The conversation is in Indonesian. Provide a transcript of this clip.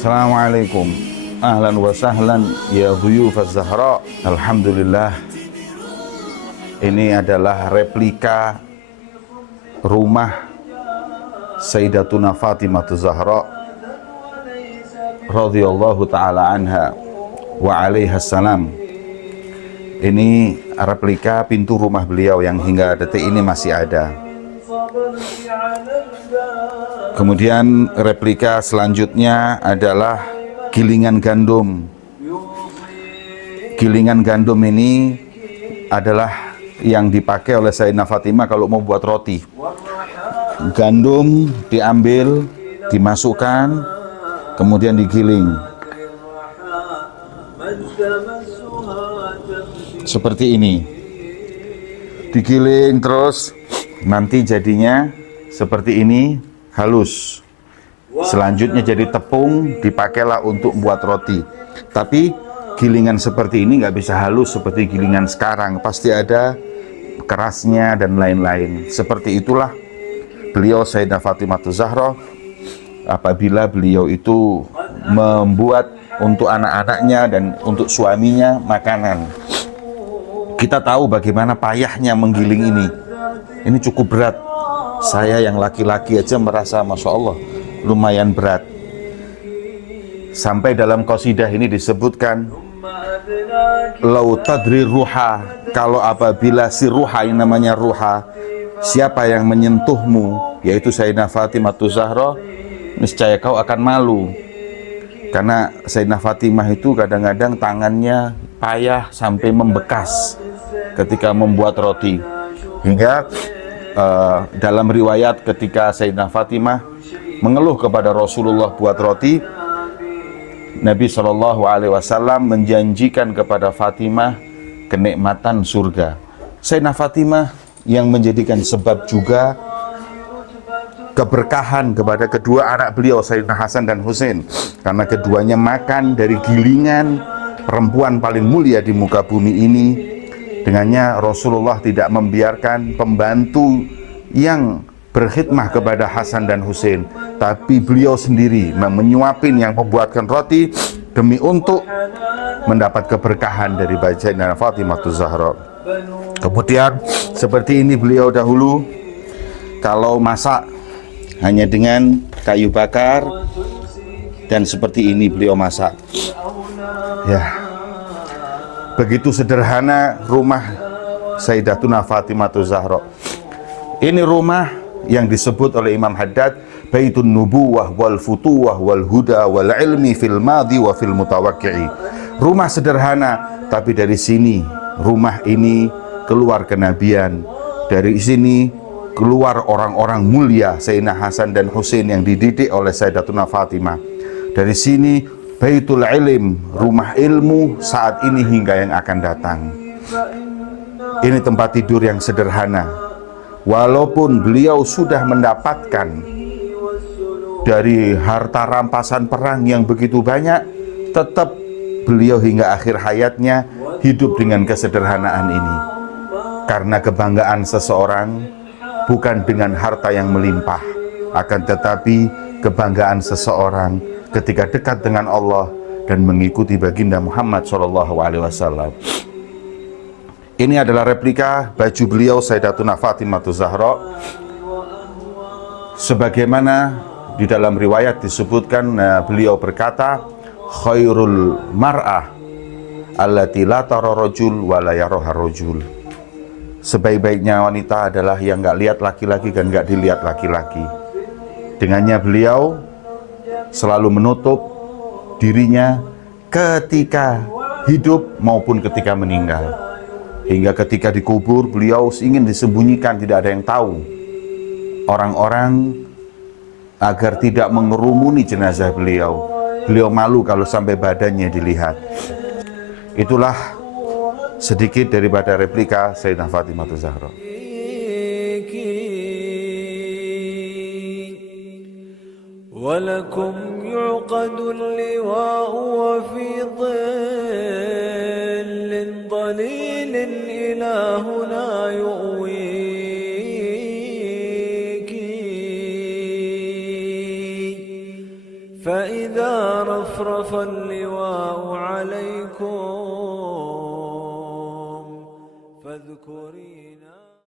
Assalamualaikum, ahlan wa sahlan ya dhuyuf az-Zahra. Alhamdulillah, ini adalah replika rumah Sayyidatuna Fatimah Az-Zahra radhiyallahu ta'ala anha wa alaihassalam. Ini replika pintu rumah beliau yang hingga detik ini masih ada. Kemudian replika selanjutnya adalah gilingan gandum. Gilingan gandum ini adalah yang dipakai oleh Sayyidah Fatimah kalau mau buat roti. Gandum diambil, dimasukkan, kemudian digiling. Seperti ini. Digiling terus, nanti jadinya seperti ini, halus. Selanjutnya jadi tepung, dipakailah untuk buat roti. Tapi gilingan seperti ini nggak bisa halus seperti gilingan sekarang. Pasti ada kerasnya dan lain-lain. Seperti itulah beliau Sayyidah Fatimah Az-Zahra apabila beliau itu membuat untuk anak-anaknya dan untuk suaminya makanan. Kita tahu bagaimana payahnya menggiling ini. Ini cukup berat. Saya yang laki-laki aja merasa Masya Allah lumayan berat. Sampai dalam qasidah ini disebutkan, lau tadri ruha, kalau apabila si ruha yang namanya ruha, siapa yang menyentuhmu, yaitu Sayyidah Fatimah Az-Zahra, niscaya kau akan malu. Karena Sayyidah Fatimah itu kadang-kadang tangannya payah sampai membekas ketika membuat roti. Hingga dalam riwayat ketika Sayyidah Fatimah mengeluh kepada Rasulullah buat roti, Nabi SAW menjanjikan kepada Fatimah kenikmatan surga. Sayyidah Fatimah yang menjadikan sebab juga keberkahan kepada kedua anak beliau, Sayyidina Hasan dan Husain, karena keduanya makan dari gilingan perempuan paling mulia di muka bumi ini. Dengannya Rasulullah tidak membiarkan pembantu yang berkhidmah kepada Hasan dan Husain, tapi beliau sendiri menyuapin yang membuatkan roti demi untuk mendapat keberkahan dari Sayyidah Fatimah Az-Zahra. Kemudian seperti ini beliau dahulu kalau masak hanya dengan kayu bakar, dan seperti ini beliau masak. Ya, begitu sederhana rumah Sayyidatuna Fatimah Az-Zahra. Ini rumah yang disebut oleh Imam Haddad Baitun Nubuwah wal Futuwah wal Huda wal Ilmi fil Madi wa fil Mutawakki'i. Rumah sederhana, tapi dari sini rumah ini keluar kenabian. Dari sini keluar orang-orang mulia, Sayyidina Hasan dan Husain yang dididik oleh Sayyidatuna Fatimah. Dari sini Baitul Ilm, rumah ilmu saat ini hingga yang akan datang. Ini tempat tidur yang sederhana. Walaupun beliau sudah mendapatkan dari harta rampasan perang yang begitu banyak, tetap beliau hingga akhir hayatnya hidup dengan kesederhanaan ini. Karena kebanggaan seseorang bukan dengan harta yang melimpah, akan tetapi kebanggaan seseorang ketika dekat dengan Allah dan mengikuti baginda Muhammad SAW. Ini adalah replika baju beliau Sayyidatuna Fatimah Az-Zahra. Sebagaimana di dalam riwayat disebutkan, beliau berkata, khairul mar'ah allati la tara rajul wa la yaraha rajul. Sebaik-baiknya wanita adalah yang enggak lihat laki-laki dan enggak dilihat laki-laki. Dengannya beliau selalu menutup dirinya ketika hidup maupun ketika meninggal. Hingga ketika dikubur beliau ingin disembunyikan, tidak ada yang tahu. Orang-orang agar tidak mengerumuni jenazah beliau. Beliau malu kalau sampai badannya dilihat. Itulah sedikit daripada replika Sayyidah Fatimah Az-Zahra. ولكم يعقد اللواء وفي ظل ظليل إلى هنا يؤوي فإذا رفرف اللواء عليكم فاذكري